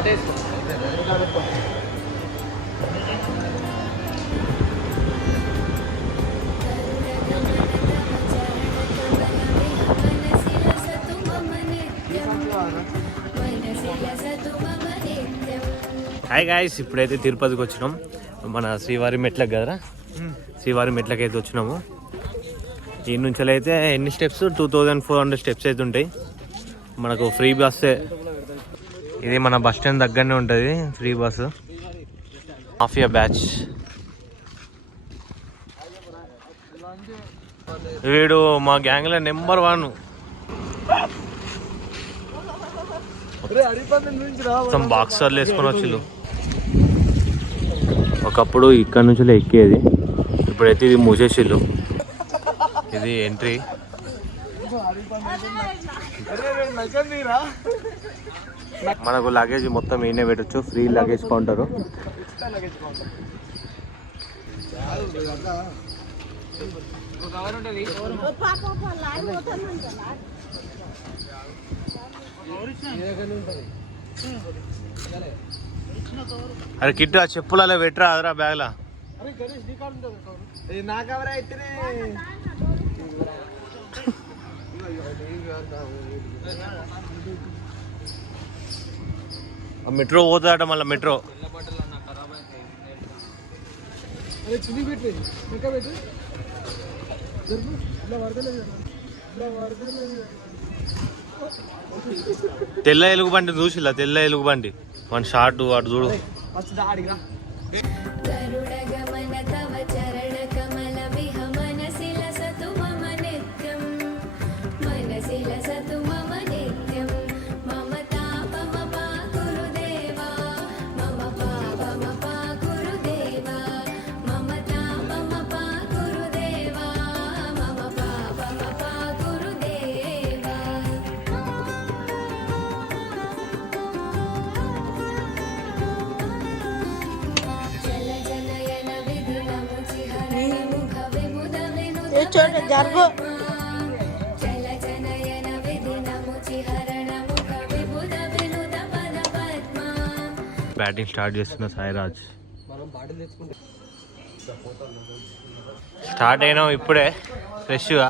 Hi guys, ఇప్పుడైతే తిరుపతికి వచ్చినాం. మన శ్రీవారి మెట్లకు కదరా, శ్రీవారి మెట్లకి అయితే వచ్చినాము. ఈ నుంచి అయితే ఎన్ని స్టెప్స్, 2400 స్టెప్స్ అయితే ఉంటాయి. మనకు ఫ్రీ బస్సే ఇది, మన బస్ స్టాండ్ దగ్గరనే ఉంటుంది ఫ్రీ బస్సు. మాఫియా బ్యాచ్ వీడు మా గ్యాంగ్లో నెంబర్ 1. మొత్తం బాక్సర్లు వేసుకొని వచ్చిళ్ళు. ఒకప్పుడు ఇక్కడ నుంచి ఎక్కేది, ఇప్పుడైతే ఇది మూసేసిళ్ళు. ఇది ఎంట్రీ. మనకు లగేజ్ మొత్తం ఈయనే పెట్టచ్చు, ఫ్రీ లగేజ్ కౌంటరు. అరే కిట్టు, ఆ చెప్పులు అలా పెట్టరా అదరా బ్యాగ్లా. మెట్రో పోతుందట మళ్ళీ. మెట్రో తెల్ల ఎలుగుబండి చూసిలా, తెల్ల ఎలుగుబండి మన షార్ట్ వాడు చూడు. జరుగు బ్యాటింగ్ స్టార్ట్ చేస్తున్న సాయిరాజ్. స్టార్ట్ అయినాం ఇప్పుడే ఫ్రెష్గా.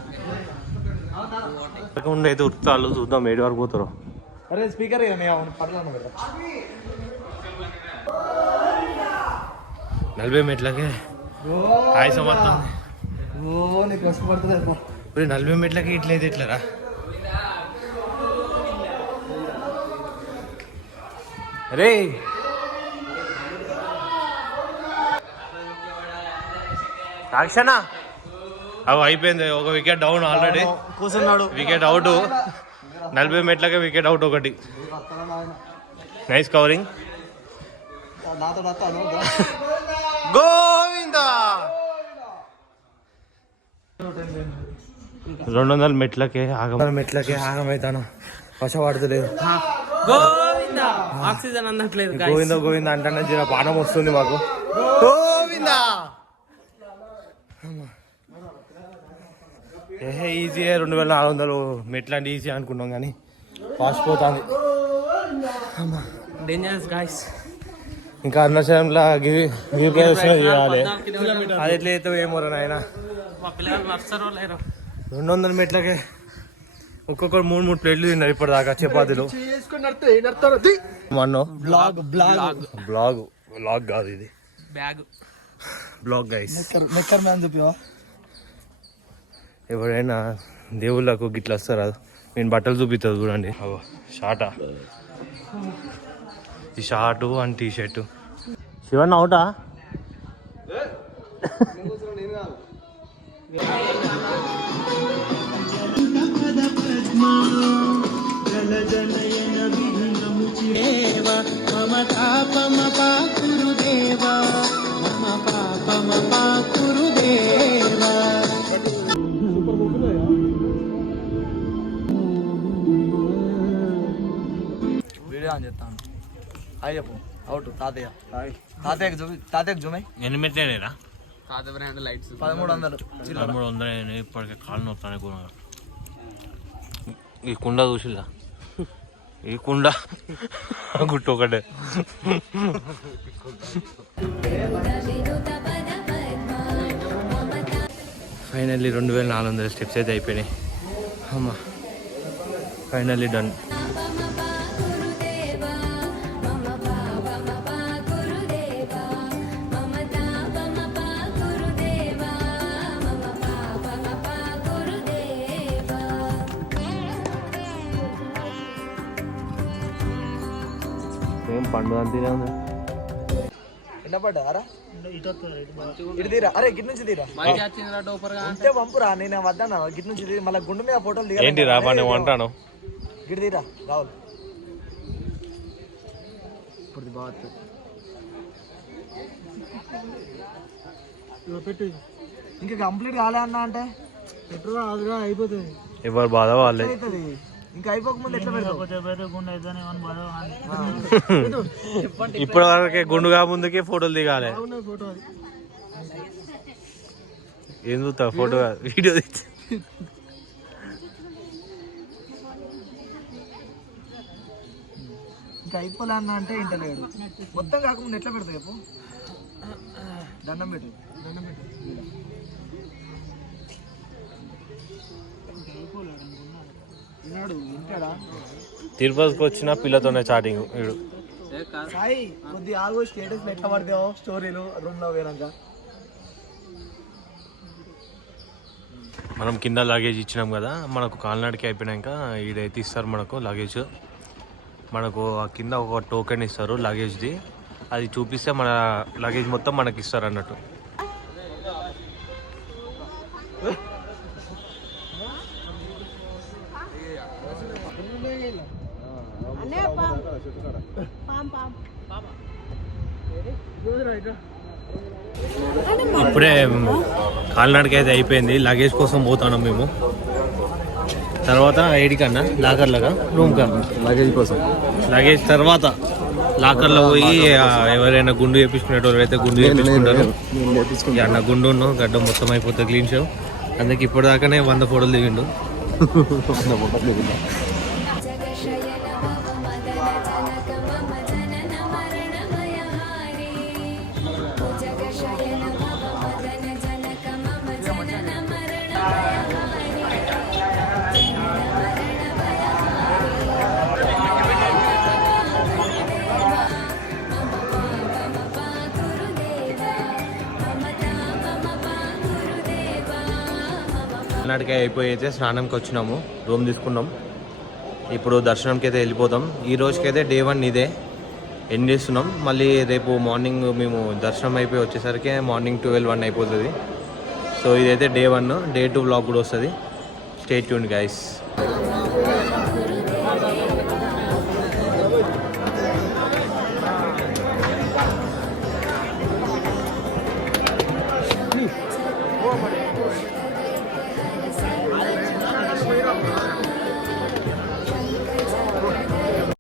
అయితే ఉరుకుతాళ్ళు, చూద్దాం ఏడు వరకు పోతారు. Speaker 40 మెట్లకే hi సమర్థం. 40 మెట్లకి ఇట్లయితే ఇట్లరా. అరే రాక్షణ అవి అయిపోయింది, ఒక వికెట్ డౌన్ ఆల్రెడీ కూర్చున్నాడు. Wicket out. 40 మెట్లకే వికెట్ అవుట్ ఒకటి. Nice covering. గోవిందా. 200 మెట్లకే ఆగమవుతాను. వర్ష పడతలేదు. ఆక్సిజన్ అందట్లేదు. గోవింద గోవింద అంటే జర పానం వస్తుంది మాకు. గోవిందా. ఈజీ 2400 మెట్లు అంటే ఈజీ అనుకున్నాం, కానీ ఫాస్ట్ పోతుంది. Dangerous guys. ఇంకా అరుణాచలంలో చేయాలి. అది ఎట్లా అయితే ఏమో నాయన. 200 మెట్లకే ఒక్కొక్కరు 3 ప్లేట్లు తిన్నారు ఇప్పటిదాకా చపాతీలు. బ్లాగ్ కాదు ఇది, బ్లాగ్ గైస్. ఎవరైనా దేవుళ్ళకు గిట్లా వస్తారా? నేను బట్టలు చూపిస్తుంది చూడండి. షార్టా, ఈ short and T shirt. Shivan అవుటా? వీడియో ఆన్ చేస్తాను. హాయ్ చెప్పు. అవుట్ తాతయ్య. తాతయ్యకి జూమే. ఎన్ని మెట్లేరా? 1300. ఇప్పటికే కాళ్ళు నొత్తాను. ఈ కుండ చూసిల్లా, ఈ కుండ గుట్టు ఒకటే. ఫైనల్లీ 2400 స్టెప్స్ అయితే అయిపోయినాయి. అమ్మా ఫైనల్లీ డన్. ఏం పండుగ అంతేనే ఉంది. వినపడ్డారా ఇటు తీరా, అరే గిట్ నుంచి తీరా ఉంటే పంపురా, నేను వద్దన్నా గిట్ నుంచి తీరి మళ్ళీ గుండు మీద ఫోటోలు దిగా. ఏంటి రాబా నువ్వు అంటాను? గిట్ తీరా రావులు ఇప్పుడు బాగా పెట్టు. ఇంకా కంప్లీట్ కాలే అన్నా అంటే పెట్రోల్ ఆదుగా అయిపోతుంది. ఎవరు బాధ వాళ్ళే. ఇంకా అయిపోకముందు ఎట్లా పెడతావు? ఇప్పటి వరకే గుండుగా ముందుకే ఫోటోలు దిగాలి. ఏం చూస్తావు? ఫోటో వీడియో తెచ్చి ఇంకా అయిపోలే అన్న అంటే ఇంటలేడు. మొత్తం కాకముందు ఎట్లా పెడతావు చెప్పు? దండం పెట్టు, దండం పెట్టు. తిరుపతికి వచ్చిన పిల్లతోనే చాటింగ్ వీడు. సాయి కొద్ది ఆగు, స్టేటస్ ఎట్లా పడతావు స్టోరీలు రూమ్ లో పోయినాక. మనం కింద లగేజ్ ఇచ్చినాం కదా, మనకు కాలినాడికి అయిపోయినాక ఈడైతే ఇస్తారు మనకు లగేజ్. మనకు ఆ కింద ఒక టోకెన్ ఇస్తారు లగేజ్ది, అది చూపిస్తే మన లగేజ్ మొత్తం మనకి ఇస్తారు అన్నట్టు. ఇప్పుడే కాలినాడికి అయితే అయిపోయింది. లగేజ్ కోసం పోతున్నాం మేము. తర్వాత ఏడికన్నా లాకర్లుగా రూమ్ కా లగేజ్ కోసం. లగేజ్ తర్వాత లాకర్లో పోయి ఎవరైనా గుండు చేయించుకునేటోళ్ళు అయితే గుండు చేయించుకుంటారు. నా గుండు గడ్డ మొత్తం అయిపోతుంది క్లీన్ షేవ్. అందుకే ఇప్పటిదాకానే 100 ఫోటోలు దిగిండు. కర్ణాటక అయిపోయి అయితే స్నానంకి వచ్చినాము, రూమ్ తీసుకున్నాం. ఇప్పుడు దర్శనంకి అయితే వెళ్ళిపోతాం. ఈ రోజుకైతే డే 1 ఇదే ఎండ్ చేస్తున్నాం. మళ్ళీ రేపు మార్నింగ్ మేము దర్శనం అయిపోయి వచ్చేసరికి మార్నింగ్ 12-1 అయిపోతుంది. సో ఇదైతే డే 1. డే 2 వ్లాగ్ కూడా వస్తుంది. Stay tuned guys.